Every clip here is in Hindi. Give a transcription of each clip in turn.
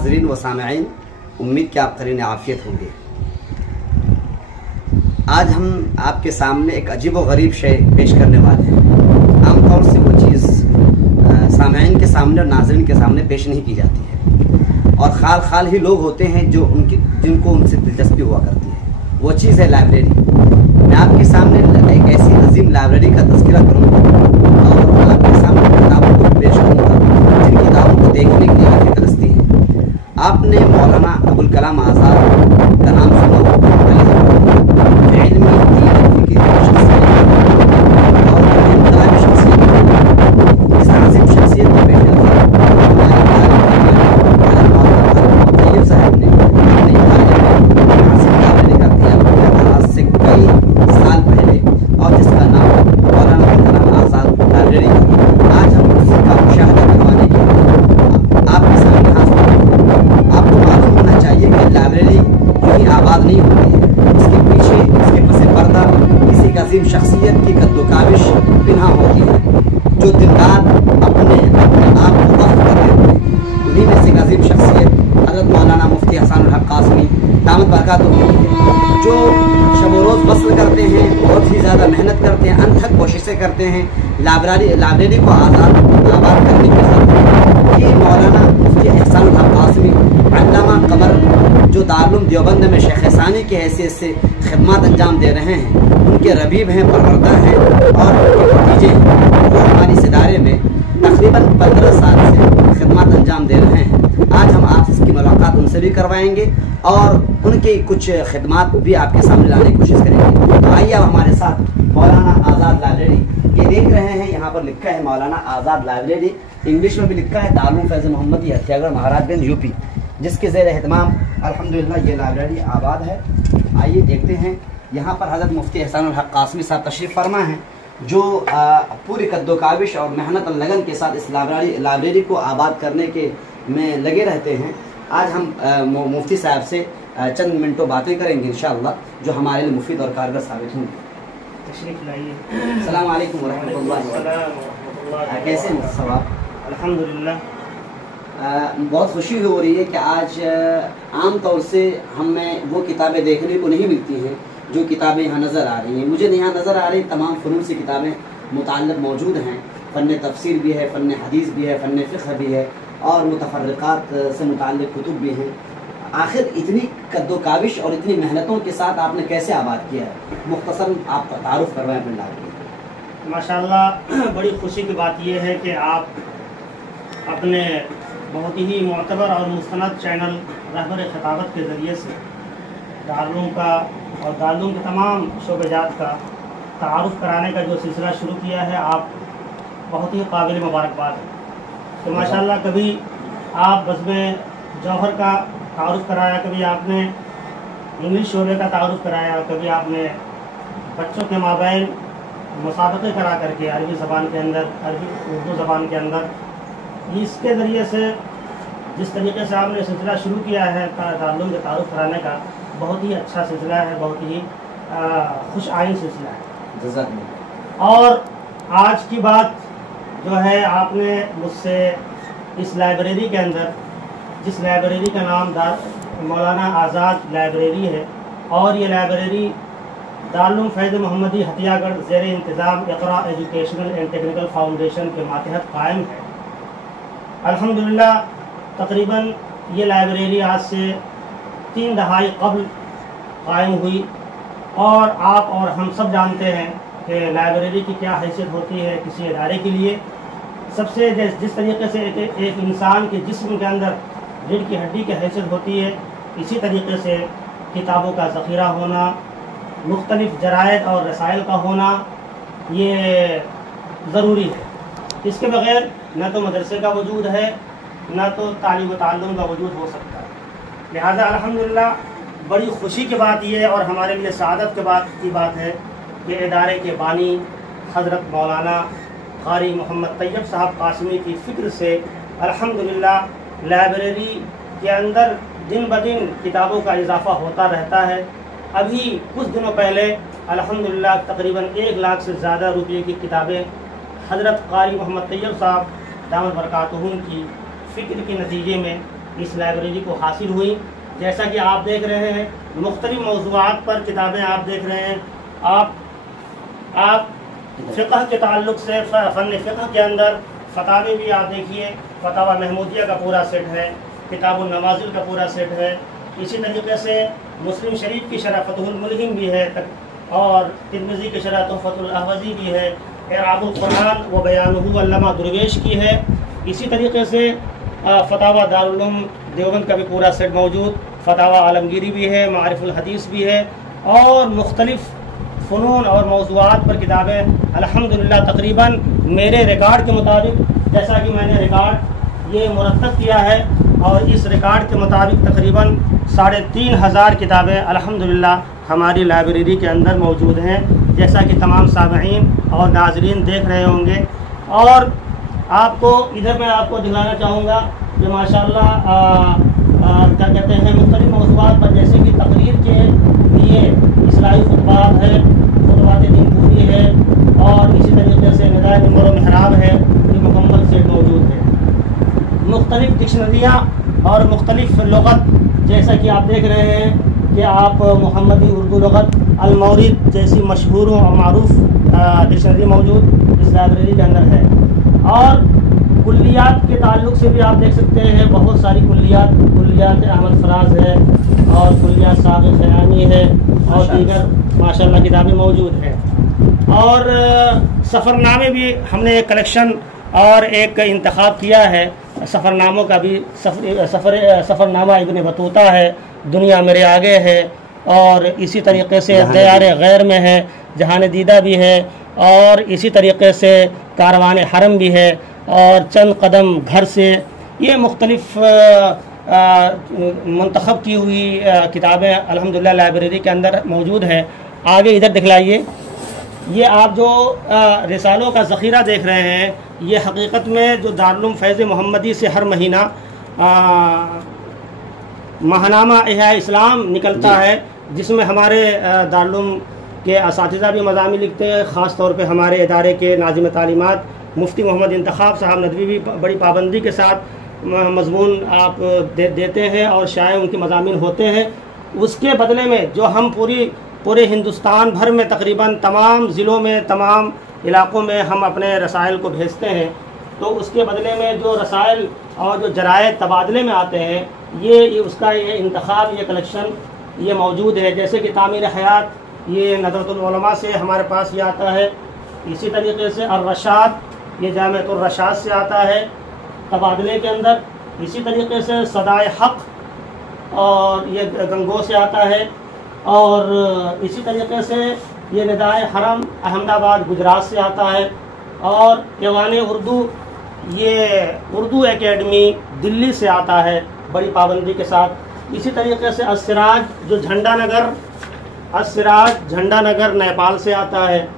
नाज़रीन व सामईन, उम्मीद कि आप करीन आफ़ियत होंगे। आज हम आपके सामने एक अजीब व गरीब शय पेश करने वाले हैं। आमतौर से वो चीज़ सामईन के सामने और नाज़रीन के सामने पेश नहीं की जाती है, और खाल खाल ही लोग होते हैं जो जिनको उनसे दिलचस्पी हुआ करती है। वो चीज़ है लाइब्रेरी। मैं आपके सामने एक ऐसी अजीम लाइब्रेरी का तज़किरा करूँगा और आपके सामने किताबों को पेश करूँगा जिन किताबों को देखने के लिए आंखें तरसती हैं। आपने मौलाना अबुल कलाम आज़ाद का नाम सुना होगा, अजीम शख्सियत की कद्दोकाविश पिन्हा होती है, जो दिन रात अपने आप को वक्फ कर देते हैं। उन्हीं में से अजीम शख्सियत हज़रत मौलाना मुफ्ती हसनुल हक कासमी दामत बरकातुहू है, जो शब व रोज़ वस्ल करते हैं, बहुत ही ज़्यादा मेहनत करते हैं, अनथक कोशिशें करते हैं लाइब्रेरी को आबाद करने की ज़रूरत। ये मौलाना मुफ्ती हसनुल हक कासमी अल्लामा कमर, जो दारुल देवबंद में शेख सानी की हैसियत से खिदमत अंजाम दे रहे हैं, उनके रबीब हैं, परवरदा हैं और उनके भतीजे जो हमारी इस इदारे में तकरीबन 15 साल से खिदमत अंजाम दे रहे हैं। आज हम आपकी मुलाकात उनसे भी करवाएंगे और उनकी कुछ खिदमत भी आपके सामने लाने की कोशिश करेंगे। तो आइए अब हमारे साथ मौलाना आज़ाद लाइब्रेरी, ये देख रहे हैं यहाँ पर लिखा है मौलाना आज़ाद लाइब्रेरी, इंग्लिश में भी लिखा है दारुल फैज़ मोहम्मदी हथियागढ़ महाराजगंज यूपी, जिसके ज़ेर एहतमाम अल्हम्दुलिल्लाह ये लाइब्रेरी आबाद है। आइए देखते हैं। यहाँ पर हज़रत मुफ्ती हसनुल हक कासमी साहब तशरीफ़ फरमा हैं, जो पूरी कद्दोकाविश और मेहनत और लगन के साथ इस लाइब्रेरी को आबाद करने के में लगे रहते हैं। आज हम मुफ्ती साहब से चंद मिनटों बातें करेंगे इंशाअल्लाह, जो हमारे लिए मुफीद और कारगर साबित होंगे। तशरीफ़ लाइए। अस्सलाम वालेकुम व रहमतुल्लाहि व बरकातहू। कैसे हैं सब आप? अल्हम्दुलिल्लाह। बहुत खुशी हो रही है कि आज आम तौर से हमें वो किताबें देखने को नहीं मिलती हैं जो किताबें यहाँ नज़र आ रही हैं। मुझे यहाँ नज़र आ रही तमाम फ़नून से किताबें मुताल्लिक़ मौजूद हैं। फ़न तफसीर भी है, फ़न हदीस भी है, फ़न फ़िक़्ह भी है और मुतफ़र्रिक़ात से मुताल्लिक़ कुतुब भी हैं। आखिर इतनी कद्दोकाविश और इतनी मेहनतों के साथ आपने कैसे आबाद किया है? मुख्तसर आप तारुफ़ करवाएं अपने लाइब्रेरी। माशाअल्लाह, बड़ी खुशी की बात यह है कि आप अपने बहुत ही मोतबर और मुस्तनद चैनल रहबर खिताबत के ज़रिए से दारुल का और दारुल के तमाम शोबेजात का तारुफ़ कराने का जो सिलसिला शुरू किया है, आप बहुत ही काबिल मुबारकबाद है। तो माशाअल्लाह, कभी आप बज़्म जौहर का तारुफ़ कराया, कभी आपने इंग्लिश शोबे का तारुफ़ कराया, कभी आपने बच्चों के माबैन मुसाबक़े करा करके अरबी ज़बान के अंदर, अरबी उर्दू ज़बान के अंदर, इसके ज़रिए से जिस तरीके से आपने सिलसिला शुरू किया है दारुल के तारुफ़ कराने का, बहुत ही अच्छा सिलसिला है, बहुत ही खुश आइन सिलसिला है। और आज की बात जो है, आपने मुझसे इस लाइब्रेरी के अंदर, जिस लाइब्रेरी का नाम मौलाना आज़ाद लाइब्रेरी है, और ये लाइब्रेरी दारुल फैज़ मोहम्मदी हथियागढ़ ज़ेर इंतज़ाम Iqra educational and technical foundation के मातहत कायम है। अल्हम्दुलिल्लाह, तकरीबन ये लाइब्रेरी आज से 3 दहाई कबल कायम हुई, और आप और हम सब जानते हैं कि लाइब्रेरी की क्या हैसियत होती है किसी इदारे के लिए। सबसे जिस तरीके से एक इंसान के जिस्म के अंदर रीढ़ की हड्डी की हैसियत होती है, इसी तरीके से किताबों का ज़ख़ीरा होना, मुख्तलिफ़ जरायद और रसायल का होना, ये ज़रूरी है। इसके बग़ैर न तो मदरसे का वजूद है, न तो तालीम व ताल्लुम का वजूद हो सकता है। लिहाजा अल्हम्दुलिल्लाह, बड़ी खुशी की बात यह है और हमारे लिए सआदत की बात है कि इदारे के बानी हज़रत मौलाना क़ारी मोहम्मद तैयब साहब कासमी की फ़िक्र से अल्हम्दुलिल्लाह लाइब्रेरी के अंदर दिन ब दिन किताबों का इजाफ़ा होता रहता है। अभी कुछ दिनों पहले अल्हम्दुलिल्लाह तकरीबन 1 लाख से ज़्यादा रुपये की किताबें हज़रत क़ारी मोहम्मद तैयब साहब दामत बरकातुहू की फ़िक्र के नतीजे में इस लाइब्रेरी को हासिल हुई। जैसा कि आप देख रहे हैं मुख्तलिफ मौज़ूआत पर किताबें आप देख रहे हैं। आप फ़िक़्ह के ताल्लुक़ से फ़न फ़िक़्ह के अंदर फ़तावे भी आप देखिए, फ़तावा महमूदिया का पूरा सेट है, किताबुन नवाज़िल का पूरा सेट है। इसी तरीके से मुस्लिम शरीफ की शरह फ़तहुल मुल्हिम भी है और तिर्मिज़ी की शरह तुहफ़तुल अहवज़ी भी है, इराबुल कुरान व बयानुहु अल्लामा दुर्वेश की है। इसी तरीके से फ़तावा दारुल उलूम देवबंद का भी पूरा सेट मौजूद, फ़तावा आलमगीरी भी है, मारिफुल हदीस भी है और मुख्तलिफ़ फ़नून और मौज़ूआत पर किताबें अल्हम्दुलिल्लाह तकरीबन मेरे रिकॉर्ड के मुताबिक, जैसा कि मैंने रिकॉर्ड ये मुरतब किया है और इस रिकॉर्ड के मुताबिक तकरीबन 3500 किताबें अल्हम्दुलिल्लाह हमारी लाइब्रेरी के अंदर मौजूद हैं, जैसा कि तमाम सामईन और नाज़रीन देख रहे होंगे। और आपको इधर मैं आपको दिखाना चाहूँगा कि माशाअल्लाह क्या कहते हैं मुख्तलिफ मौज़ूआत पर, जैसे कि तकरीर के लिए इस्लाही खुतबात है, खुतबात दिन पूरी है और इसी तरीके से निदाए मिंबर व मेहराब है, ये मुकम्मल सेट मौजूद है। मुख्तलिफ डिक्शनरियाँ और मुख्तलिफ लुग़त, जैसा कि आप देख रहे हैं कि आप मुहम्मदी उर्दू लुग़त अल-मौरिद जैसी मशहूर और मारूफ डिक्शनरी मौजूद इस लाइब्रेरी के अंदर है। और कुल्लियात के ताल्लुक़ से भी आप देख सकते हैं बहुत सारी कुल्लियात अहमद फराज है और कुल्लियात साबिक़ ख़यानी है और दीगर माशाअल्लाह किताबें मौजूद हैं। और सफ़रनामे भी हमने एक कलेक्शन और एक इंतखाब किया है सफ़रनामों का भी। सफ़रनामा इब्न बतूता है, दुनिया मेरे आगे है और इसी तरीके से दयार गैर में है, जहान दीदा भी है और इसी तरीके से कारवान हरम भी है और चंद कदम घर से। ये मुख्तलिफ मंतखब की हुई किताबें अल्हम्दुलिल्लाह लाइब्रेरी के अंदर मौजूद है। आगे इधर दिखलाइए, ये आप जो रिसालों का ज़ख़ीरा देख रहे हैं, ये हकीकत में जो दारुल उलूम फैज़ मोहम्मदी से हर महीना माहनामा इह्या इस्लाम निकलता है, जिसमें हमारे दारुल उलूम के असातिज़ा भी मज़ामिन लिखते हैं। ख़ास तौर पे हमारे इदारे के नाज़िम तालीमात मुफ्ती मोहम्मद इंतखाब साहब नदवी भी बड़ी पाबंदी के साथ मज़मून आप देते हैं और शाये उनके मज़ामिन होते हैं। उसके बदले में जो हम पूरे हिंदुस्तान भर में तकरीबन तमाम ज़िलों में, तमाम इलाक़ों में हम अपने रसायल को भेजते हैं, तो उसके बदले में जो रसायल और जो जराए तबादले में आते हैं, ये उसका ये इंतखाब, ये कलेक्शन ये मौजूद है। जैसे कि तामीर हयात, ये नज़रतुल उलमा से हमारे पास ये आता है। इसी तरीके से अर-रशाद, ये जामिअतुर रशाद से आता है तबादले के अंदर। इसी तरीके से सदाए हक़ और ये गंगो से आता है और इसी तरीके से ये निदाए हरम अहमदाबाद गुजरात से आता है और ऐवान उर्दू, ये उर्दू एकेडमी दिल्ली से आता है बड़ी पाबंदी के साथ। इसी तरीके से अस्सिराज जो झंडा नगर नेपाल से आता है।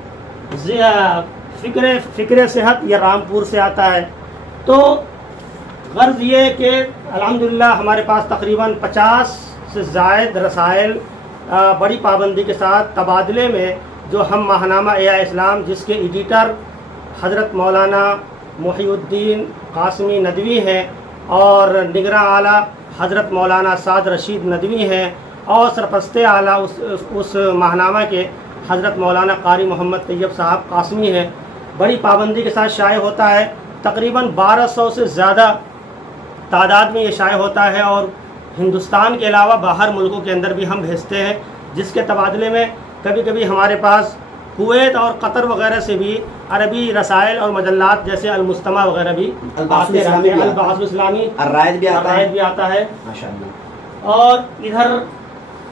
फ़िक्र सेहत ये रामपुर से आता है। तो गर्ज़ ये कि अल्हम्दुलिल्लाह हमारे पास तकरीबन 50 से ज़ायद रसायल बड़ी पाबंदी के साथ तबादले में, जो हम माहनामा इह्या इस्लाम जिसके एडिटर हज़रत मौलाना मुहीउद्दीन कासमी नदवी हैं और निगरां आला हज़रत मौलाना साद रशीद नदवी हैं और सरपरस्ते आला उस माहनामा के हज़रत मौलाना कारी मोहम्मद तैयब साहब कासमी हैं, बड़ी पाबंदी के साथ शाये होता है। तकरीबन 1200 से ज़्यादा तादाद में ये शाये होता है और हिंदुस्तान के अलावा बाहर मुल्कों के अंदर भी हम भेजते हैं, जिसके तबादले में कभी कभी हमारे पास कुवैत और कतर वगैरह से भी अरबी रसायल और मजल्लात जैसे अल-मुस्तमा वगैरह भी आते रहते हैं। अल-बहस इस्लामी, अर्रायद भी आता है माशाअल्लाह। और इधर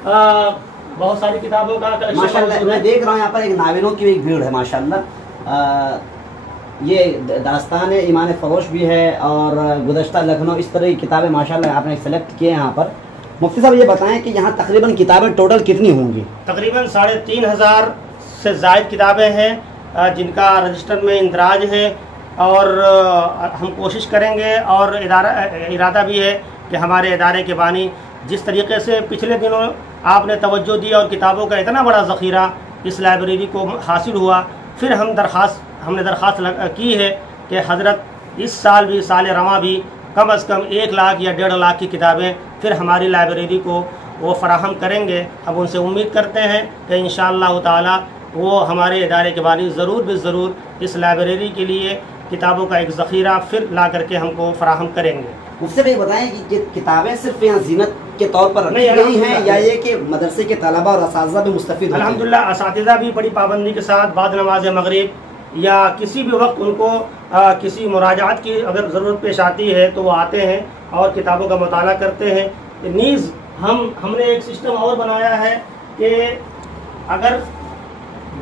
बहुत सारी किताबों का माशाअल्लाह मैं देख रहा हूँ। यहाँ पर एक नावलों की एक भीड़ है माशाअल्लाह। ये दास्तान ईमान फरोश भी है और गुज़श्ता लखनऊ, इस तरह की किताबें माशाअल्लाह आपने सेलेक्ट किए हैं यहाँ पर। मुफ्ती साहब ये बताएं कि यहाँ तकरीबन किताबें टोटल कितनी होंगी? तकरीबन 3500 से ज़ायद किताबें हैं जिनका रजिस्टर में इंदराज है और हम कोशिश करेंगे और इरादा भी है कि हमारे इदारे के बानी जिस तरीके से पिछले दिनों आपने तवज्जो दी और किताबों का इतना बड़ा ज़ख़ीरा इस लाइब्रेरी को हासिल हुआ, फिर हमने दरख्वास्त की है कि हज़रत इस साल भी साल रवां भी कम से कम 1 लाख या 1.5 लाख की किताबें फिर हमारी लाइब्रेरी को वो फराहम करेंगे। अब उनसे उम्मीद करते हैं कि इंशाअल्लाह ताला वो हमारे इदारे के बानी ज़रूर ज़रूर इस लाइब्रेरी के लिए किताबों का एक ज़ख़ीरा फिर ला करके हमको फराहम करेंगे। मुझसे भी बताएं कि किताबें सिर्फ यहाँ ज़ीनत के तौर पर रखी गई हैं या ये कि मदरसे के तलबा और असातिज़ा भी मुस्तफ़ीद? अल्हम्दुलिल्लाह असातिज़ा भी बड़ी पाबंदी के साथ बाद नमाज मगरिब या किसी भी वक्त उनको किसी मुराजात की अगर ज़रूरत पेश आती है तो वो आते हैं और किताबों का मुताला करते हैं। नीज़ हमने एक सिस्टम और बनाया है कि अगर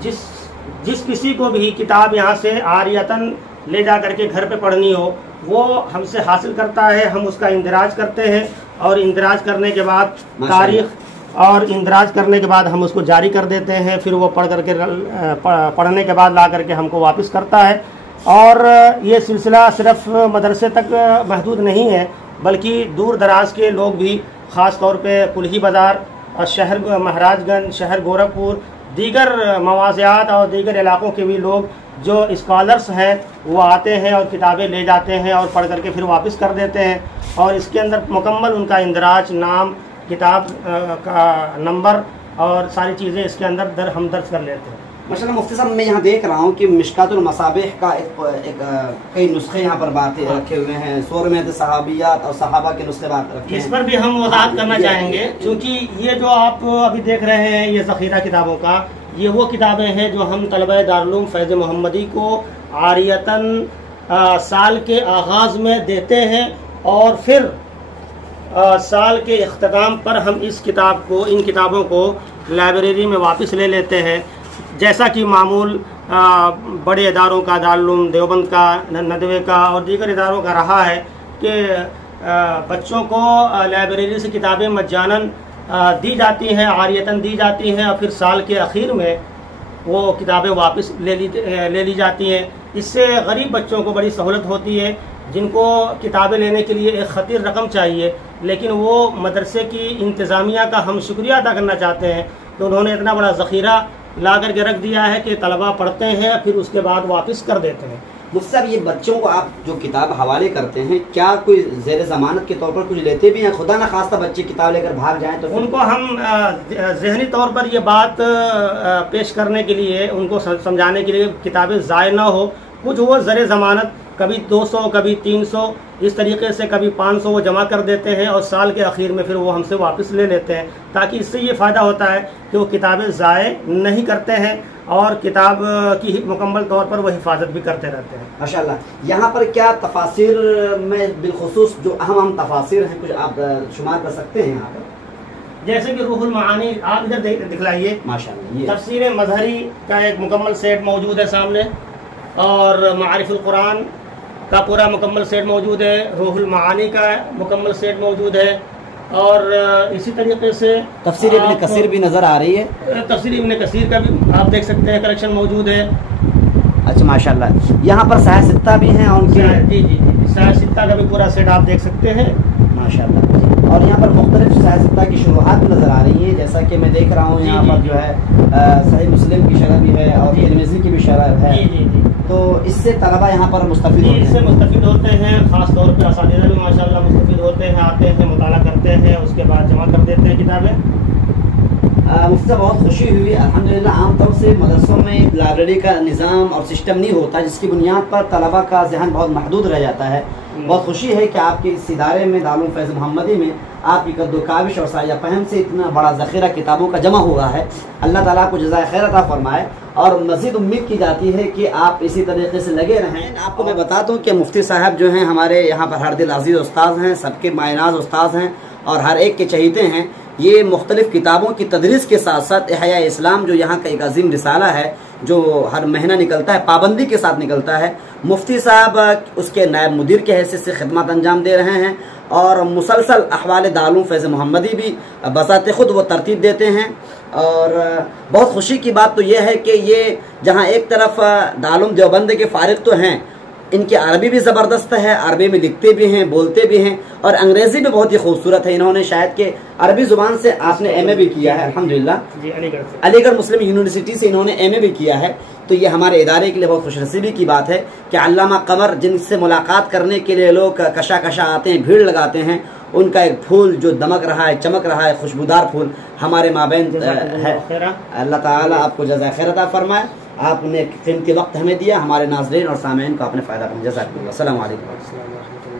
जिस किसी को भी किताब यहाँ से आरियतन ले जा करके घर पे पढ़नी हो वो हमसे हासिल करता है, हम उसका इंदराज करते हैं और इंदराज करने के बाद तारीख और इंदराज करने के बाद हम उसको जारी कर देते हैं। फिर वो पढ़ने के बाद ला करके हमको वापस करता है। और ये सिलसिला सिर्फ मदरसे तक महदूद नहीं है बल्कि दूर दराज के लोग भी, ख़ास तौर पे कुल्ही बाज़ार, शहर महाराजगंज, शहर गोरखपुर, दीगर मवाज़ियात और दीगर इलाक़ों के भी लोग जो स्कॉलर्स हैं वो आते हैं और किताबें ले जाते हैं और पढ़ करके फिर वापस कर देते हैं। और इसके अंदर मुकम्मल उनका इंदराज, नाम, किताब का नंबर और सारी चीज़ें इसके अंदर हम दर्ज कर लेते हैं। माशाअल्लाह मुफ्ती साहब, मैं यहाँ देख रहा हूँ कि मिशकातुल मसाबिह का एक कई नुस्खे यहाँ पर बातें रखे हुए हैं, सूरह में सहाबियात और सहाबा के नुस्खे बात रखे हैं। इस पर भी हम वज़ाहत करना चाहेंगे क्योंकि ये जो आप अभी देख रहे हैं ये ज़ख़ीरा किताबों का, ये वो किताबें हैं जो हम तलबा दारुल उलूम फैज़ मोहम्मदी को आरियतन साल के आगाज़ में देते हैं और फिर साल के इख्तिताम पर हम इन किताबों को लाइब्रेरी में वापस ले लेते हैं। जैसा कि मामूल बड़े इदारों का, दारुल उलूम देवबंद का, नदवे का और दीगर इदारों का रहा है कि बच्चों को लाइब्रेरी से किताबें मज्जानन दी जाती हैं, आरियतन दी जाती हैं और फिर साल के आखिर में वो किताबें वापस ले ली जाती हैं। इससे गरीब बच्चों को बड़ी सहूलत होती है जिनको किताबें लेने के लिए एक खतीर रकम चाहिए, लेकिन वो मदरसे की इंतज़ामिया का हम शुक्रिया अदा करना चाहते हैं तो उन्होंने इतना बड़ा ज़ख़ीरा ला करके रख दिया है कि तलबा पढ़ते हैं फिर उसके बाद वापस कर देते हैं। मुफ्ती साहब, ये बच्चों को आप जो किताब हवाले करते हैं क्या कोई ज़ेर ज़मानत के तौर पर कुछ लेते भी हैं? खुदा न खास्ता बच्चे किताब लेकर भाग जाएं तो उनको हम ज़हनी तौर पर ये बात पेश करने के लिए, उनको समझाने के लिए किताबें ज़ाय ना हो, कुछ वो ज़ेर ज़मानत कभी 200 कभी 300 इस तरीके से कभी 500 वो जमा कर देते हैं और साल के आखिर में फिर वो हमसे वापस ले लेते हैं, ताकि इससे ये फ़ायदा होता है कि वो किताबें ज़ाय नहीं करते हैं और किताब की मुकम्मल तौर पर वो हिफाजत भी करते रहते हैं। माशाअल्लाह। यहाँ पर क्या तफासिर में बिलखुसूस जो अहम तफासिर हैं कुछ आप शुमार कर सकते हैं यहाँ पर? जैसे कि रूहुल मानी आप इधर दिखलाइए। माशाअल्लाह, तफसीर मजहरी का एक मुकम्मल सेट मौजूद है सामने और मारिफुल कुरान का पूरा मुकम्मल सेट मौजूद है, रूहुल मानी का मुकम्मल सेट मौजूद है और इसी तरीके से तफसीर इब्न कसीर भी नज़र आ रही है। तफसीर इब्न कसीर का भी आप देख सकते हैं कलेक्शन मौजूद है। अच्छा माशाअल्लाह। यहाँ पर साया सित्ता भी हैं और उनके जी साया सित्ता का भी पूरा सेट आप देख सकते हैं माशाअल्लाह। और यहाँ पर मुख्तलिफ साया सित्ता की शुरुआत नज़र आ रही है, जैसा कि मैं देख रहा हूँ यहाँ पर जो है सही मुस्लिम की शरह भी है और तिरमिज़ी की भी शरह है। जी। तो इससे तलबा यहाँ पर मुस्तफ़ीद होते हैं, ख़ास तौर पर असातिज़ा भी माशाअल्लाह मुस्तफ़ीद होते हैं, आते हैं, मुताला करते हैं, उसके बाद जमा कर देते हैं किताबें। मुझसे बहुत खुशी हुई अल्हम्दुलिल्लाह। आमतौर से मदरसों में लाइब्रेरी का निज़ाम और सिस्टम नहीं होता जिसकी बुनियाद पर तलबा का ज़हन बहुत महदूद रह जाता है। बहुत खुशी है कि आपके इस इदारे में दारुल उलूम फैज़ मोहम्मदी में आपकी कद्दो काविश और साया फहम से इतना बड़ा ज़ख़ीरा किताबों का जमा हुआ है। अल्लाह ताला को जज़ाए खैर अता फरमाए और मज़ीद उम्मीद की जाती है कि आप इसी तरीके से लगे रहें। आपको मैं बता दूँ कि मुफ्ती साहब जो हैं हमारे यहाँ पर हर दिल अज़ीज़ उस्ताद हैं, सबके मायनाज उस्ताद हैं और हर एक के चहीते हैं। ये मुख्तलिफ़ किताबों की तदरीस के साथ साथ इहया इस्लाम जो यहाँ का एक अजीम रिसाला है जो हर महीना निकलता है, पाबंदी के साथ निकलता है, मुफ्ती साहब उसके नायब मुदीर के हैसियत से खिदमत अंजाम दे रहे हैं और मुसलसल अहवाल दारुल उलूम फैज़ मोहम्मदी भी बज़ाते खुद वो तरतीब देते हैं। और बहुत खुशी की बात तो ये है कि ये जहाँ एक तरफ दारुल उलूम देवबंद के फ़ारिग तो हैं, इनकी अरबी भी ज़बरदस्त है, अरबी में लिखते भी हैं, बोलते भी हैं और अंग्रेज़ी भी बहुत ही खूबसूरत है। इन्होंने शायद कि अरबी ज़ुबान से आपने एमए भी किया है अल्हम्दुलिल्लाह। जी, अलीगढ़ मुस्लिम यूनिवर्सिटी से इन्होंने एमए भी किया है। तो ये हमारे इदारे के लिए बहुत खुशनसीबी की बात है कि अल्लामा कमर जिनसे मुलाकात करने के लिए लोग कशा कशा आते हैं, भीड़ लगाते हैं, उनका एक फूल जो दमक रहा है, चमक रहा है, खुशबूदार फूल हमारे माबैन है। अल्लाह ताला आपको जज़ाए खैर अता फरमाए। आपने कीमती वक्त हमें दिया, हमारे नाज़रीन और सामीन को आपने फ़ायदा पहुंचा। जज़ाकल्लाह। अस्सलामु अलैकुम।